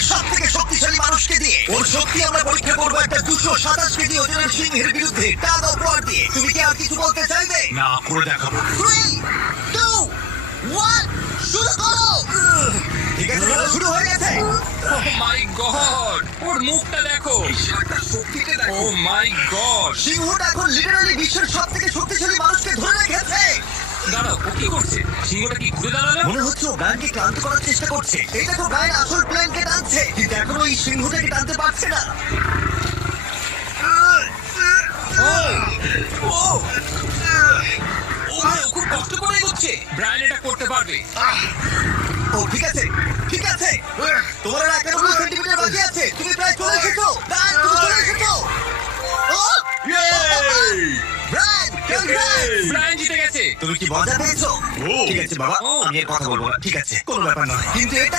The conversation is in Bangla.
পৃথিবীর সবথেকে শক্তিশালী মানুষকে দিয়ে। ওর শক্তি আমরা পরীক্ষা করবো একটা 227 কেজি ওজনের সিংহের বিরুদ্ধে টাগ অফ ওয়ার দিয়ে। তুমি কি আর কিছু বলতে চাইবে? না, করে দেখাবো। 3, 2, 1, শুরু করো। ঠিক আছে, খেলা শুরু হয়ে গেছে। ও মাই গড, ওর মুখটা দেখো। শক্তিটা ও মাই গড। সিংহটা এখন লিটারালি বিশ্বের সবথেকে শক্তিশালী মানুষকে ধরে রেখেছে। দাঁড়াও, ও কি করছে? সিংহটা কি ঘুরে দাঁড়ালো? মনে হচ্ছে ও ব্রায়ানকে ক্লান্ত করার চেষ্টা করছে। এই দেখো, ব্রায়ান আসল প্লেনকে টানছে, কিন্তু এখনো এই সিংহটাকে টানতে পারছে না। ও ভাই, ও খুব কষ্ট করে এগোচ্ছে। ব্রায়ান এটা করতে পারবে। ও ঠিক আছে, ঠিক আছে। তোমার আর 91 সেন্টিমিটার বাকি আছে। তুমি প্রায় চলে এসেছো। ব্রায়ান, তুমি চলে এসেছো। ও! Brian, congrats! ব্রায়ান জিতে গেছে। তুমি কি মজা পেয়েছো? ঠিক আছে বাবা, ও। আমি আর কথা বলবো না। ঠিক আছে, কোনো ব্যাপার নয়, কিন্তু এটা